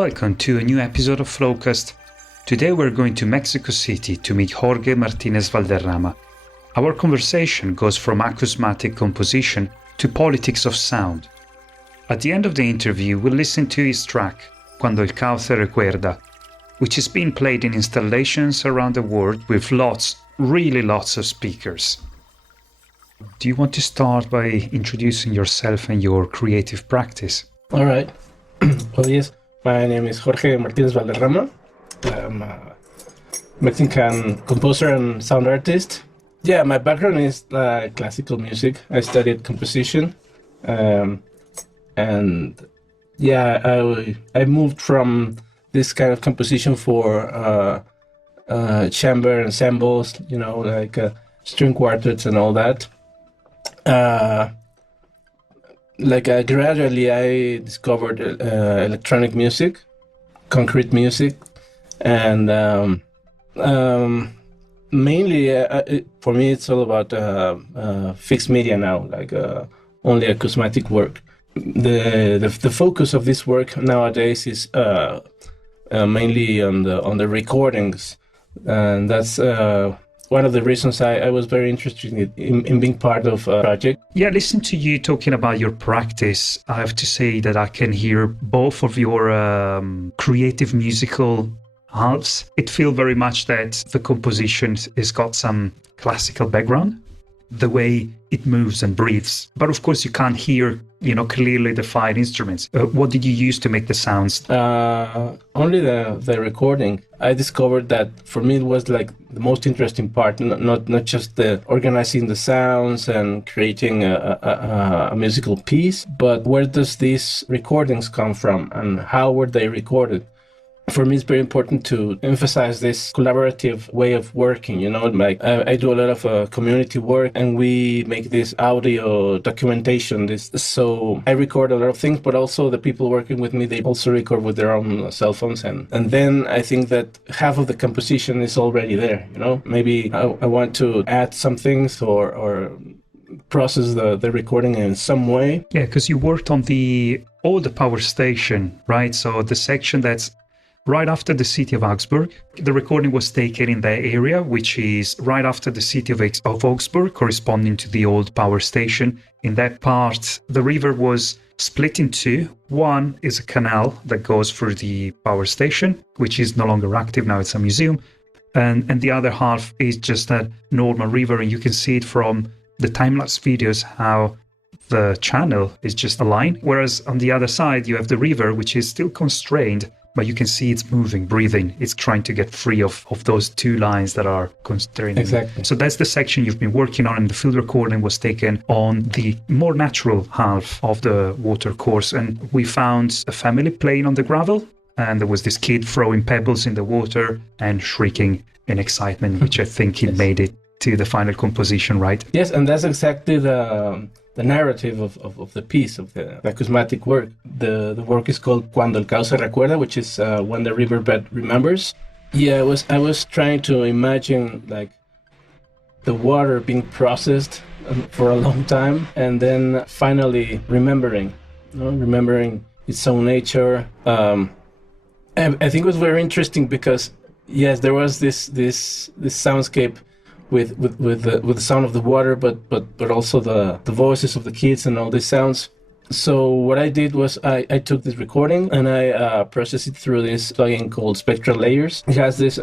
Welcome to a new episode of Flowcast. Today we're going to Mexico City to meet Jorge Martínez Valderrama. Our conversation goes from acousmatic composition to politics of sound. At the end of the interview, we'll listen to his track, Cuando Cauce, Recuerda, which is being played in installations around the world with really lots of speakers. Do you want to start by introducing yourself and your creative practice? All right. Well, yes, my name is Jorge Martínez Valderrama. I'm a Mexican composer and sound artist. Yeah, my background is classical music. I studied composition. And yeah, I moved from this kind of composition for chamber ensembles, like string quartets and all that. Gradually I discovered electronic music, concrete music, and mainly for me it's all about fixed media now, like only acousmatic work. The focus of this work nowadays is mainly on the recordings, and that's one of the reasons I was very interested in being part of a project. Yeah, listen to you talking about your practice. I have to say that I can hear both of your creative musical halves. It feels very much that the composition has got some classical background, the way it moves and breathes. But of course you can't hear, clearly defined instruments. What did you use to make the sounds? Only the recording. I discovered that for me it was like the most interesting part, not just the organizing the sounds and creating a musical piece, but where does these recordings come from and how were they recorded? For me, it's very important to emphasize this collaborative way of working, like I do a lot of community work and we make this audio documentation. So I record a lot of things, but also the people working with me, they also record with their own cell phones. And then I think that half of the composition is already there, Maybe I want to add some things or process the recording in some way. Yeah, because you worked on the old power station, right? So the section that's right after the city of Augsburg. The recording was taken in that area, which is right after the city of Augsburg, corresponding to the old power station. In that part, the river was split in two. One is a canal that goes through the power station, which is no longer active, now it's a museum. And the other half is just a normal river, and you can see it from the time-lapse videos how the channel is just a line. Whereas on the other side, you have the river, which is still constrained, but you can see it's moving, breathing. It's trying to get free of those two lines that are constraining. Exactly. So that's the section you've been working on, and the field recording was taken on the more natural half of the water course. And we found a family playing on the gravel, and there was this kid throwing pebbles in the water and shrieking in excitement, which I think it made it to the final composition, right? Yes, and that's exactly the narrative of the piece, of the acousmatic work. The work is called Cuando Cauce, Recuerda, which is when the riverbed remembers. Yeah, I was trying to imagine like the water being processed for a long time and then finally remembering its own nature. And I think it was very interesting because yes, there was this soundscape with the sound of the water, but also the voices of the kids and all these sounds. So what I did was I took this recording and I processed it through this plugin called Spectral Layers. It has this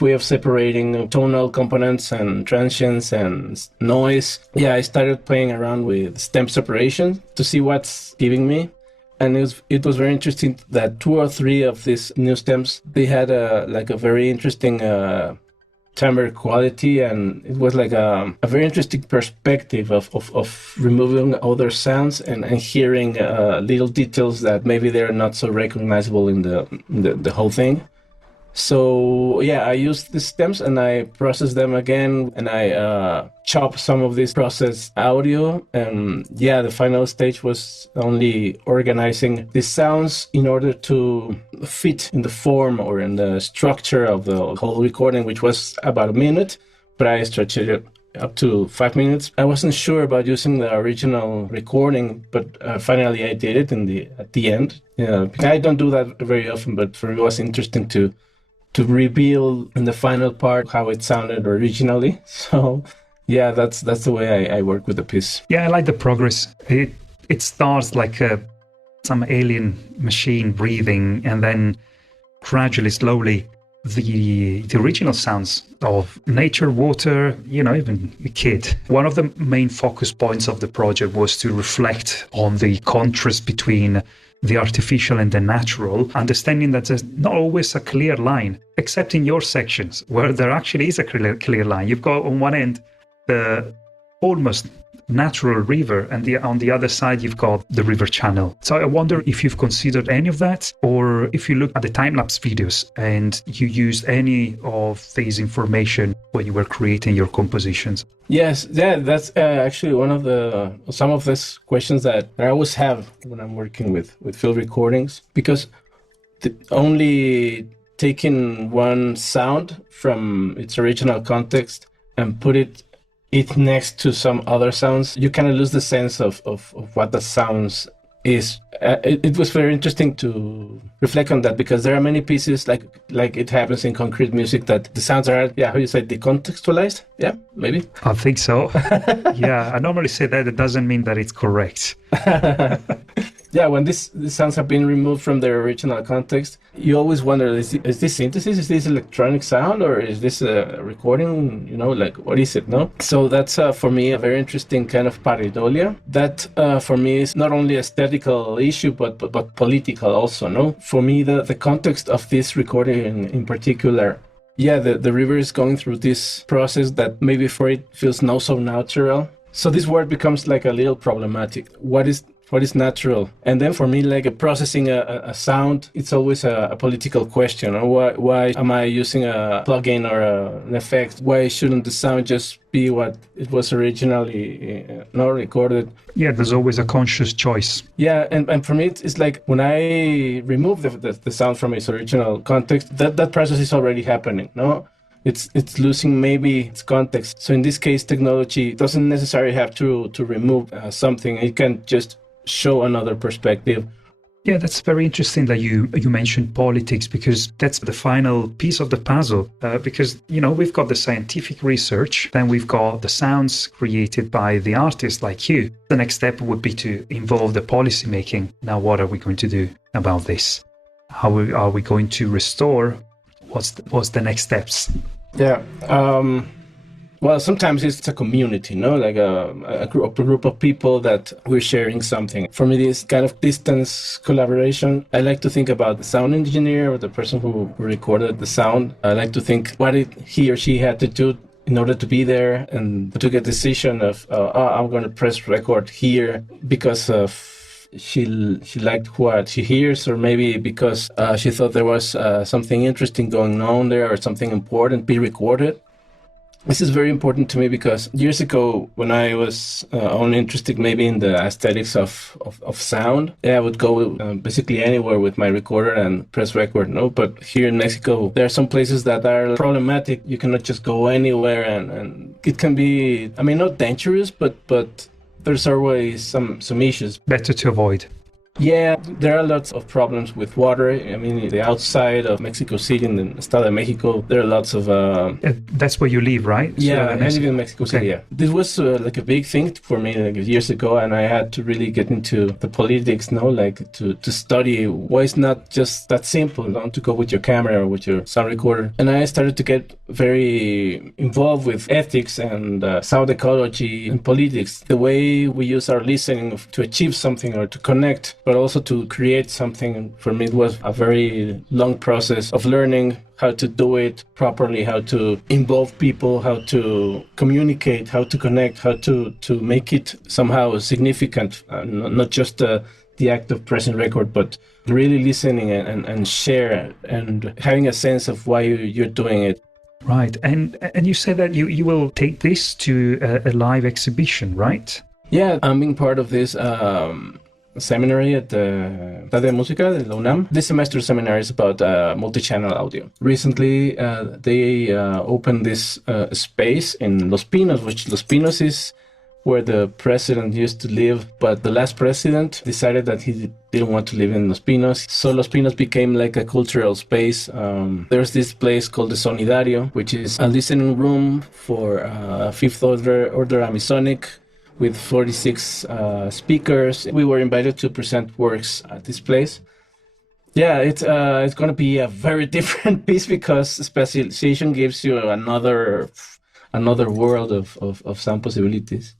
way of separating tonal components and transients and noise. Yeah, I started playing around with stem separation to see what's giving me. And it was very interesting that 2 or 3 of these new stems, they had a very interesting timbre quality, and it was like a very interesting perspective of removing other sounds and hearing little details that maybe they're not so recognizable in the whole thing. So yeah, I used the stems and I processed them again, and I chopped some of this processed audio. And yeah, the final stage was only organizing the sounds in order to fit in the form or in the structure of the whole recording, which was about a minute, but I stretched it up to 5 minutes. I wasn't sure about using the original recording, but finally I did it at the end. Yeah, I don't do that very often, but for me it was interesting to reveal in the final part how it sounded originally. So yeah, that's the way I work with the piece. Yeah, I like the progress. It starts like some alien machine breathing, and then gradually, slowly, the original sounds of nature, water, even a kid. One of the main focus points of the project was to reflect on the contrast between the artificial and the natural, understanding that there's not always a clear line, except in your sections where there actually is a clear line. You've got on one end the almost natural river, and on the other side you've got the river channel. So I wonder if you've considered any of that, or if you look at the time-lapse videos and you used any of this information when you were creating your compositions. Yes, yeah, that's actually some of these questions that I always have when I'm working with field recordings, because only taking one sound from its original context and put it next to some other sounds, you kind of lose the sense of what the sounds is. It was very interesting to reflect on that, because there are many pieces like it happens in concrete music that the sounds are, how you say, decontextualized? Yeah, maybe? I think so. Yeah, I normally say that it doesn't mean that it's correct. Yeah, when these sounds have been removed from their original context, you always wonder, is this synthesis? Is this electronic sound? Or is this a recording? What is it, no? So that's, for me, a very interesting kind of pareidolia. That, for me, is not only a aesthetical issue, but political also, no? For me, the context of this recording in particular, yeah, the river is going through this process that maybe for it feels not so natural. So this word becomes like a little problematic. What is natural? And then for me, like processing a sound, it's always a political question. Why am I using a plugin or an effect? Why shouldn't the sound just be what it was originally not recorded? Yeah, there's always a conscious choice. Yeah, and for me, it's like when I remove the sound from its original context, that process is already happening, no? It's losing maybe its context. So in this case, technology doesn't necessarily have to remove something. It can just show another perspective. Yeah, that's very interesting that you mentioned politics, because that's the final piece of the puzzle. Because, we've got the scientific research, then we've got the sounds created by the artists like you. The next step would be to involve the policy making. Now, what are we going to do about this? How are we going to restore? What's the next steps? Yeah. Well, sometimes it's a community, like a group of people that we're sharing something. For me, this kind of distance collaboration, I like to think about the sound engineer or the person who recorded the sound. I like to think what he or she had to do in order to be there and to get a decision of, I'm going to press record here because of she liked what she hears, or maybe because she thought there was something interesting going on there or something important be recorded. This is very important to me because years ago, when I was only interested maybe in the aesthetics of sound, I would go basically anywhere with my recorder and press record. No, but here in Mexico, there are some places that are problematic. You cannot just go anywhere, and it can be, not dangerous, but there's always some issues. Better to avoid. Yeah, there are lots of problems with water. The outside of Mexico City, in the Estado de Mexico, there are lots of... That's where you live, right? Yeah, I live in Mexico City, yeah. This was like a big thing for me years ago, and I had to really get into the politics, to study why it's not just that simple, to go with your camera or with your sound recorder. And I started to get very involved with ethics and sound ecology and politics, the way we use our listening to achieve something or to connect, but also to create something. For me, it was a very long process of learning how to do it properly, how to involve people, how to communicate, how to connect, how to make it somehow significant, not just the act of pressing record, but really listening and share and having a sense of why you're doing it. Right. And you say that you will take this to a live exhibition, right? Yeah, I'm being part of this seminary at the Facultad de Música de la UNAM. This semester seminar is about multi-channel audio. Recently, they opened this space in Los Pinos, which Los Pinos is where the president used to live, but the last president decided that he didn't want to live in Los Pinos. So Los Pinos became like a cultural space. There's this place called the Sonidario, which is a listening room for Fifth Order Amisonic with 46 speakers. We were invited to present works at this place. Yeah, it's going to be a very different piece because specialization gives you another world of sound possibilities.